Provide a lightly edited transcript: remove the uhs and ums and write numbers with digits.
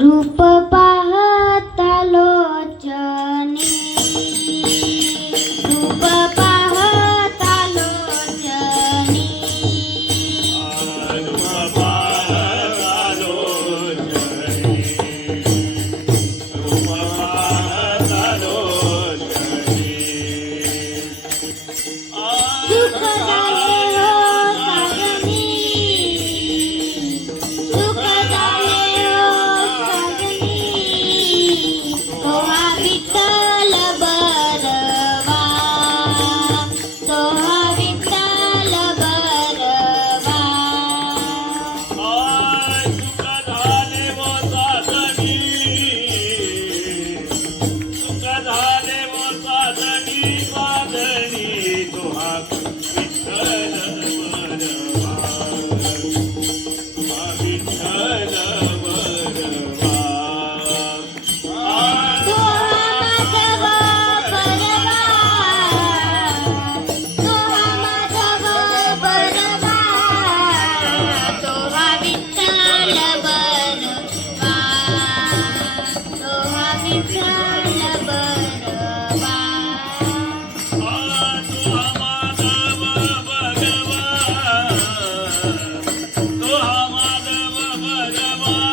रूप पाहता लोचनी, रूप पाहता लोचनी, रूप पाहता लोचनी, रूप पाहता लोचनी. सुख झाले हो साजनी, सुख झाले हो साजनी, तोहा विठ्ठल बरवा, तोहा विठ्ठल बरवा. सुख झाले व साधनी, सुख झाले व साधनी, साधनी तुहा विठ्ठल बरवा, तुहा विठ्ठल बरवा. तोहा माधव बरवा, तोहा माधव बरवा, तोहा विठ्ठल बरवा, तोहा विठ्ठल बरवा. तुहा माधव भगवा, तुहा माधव भगवा,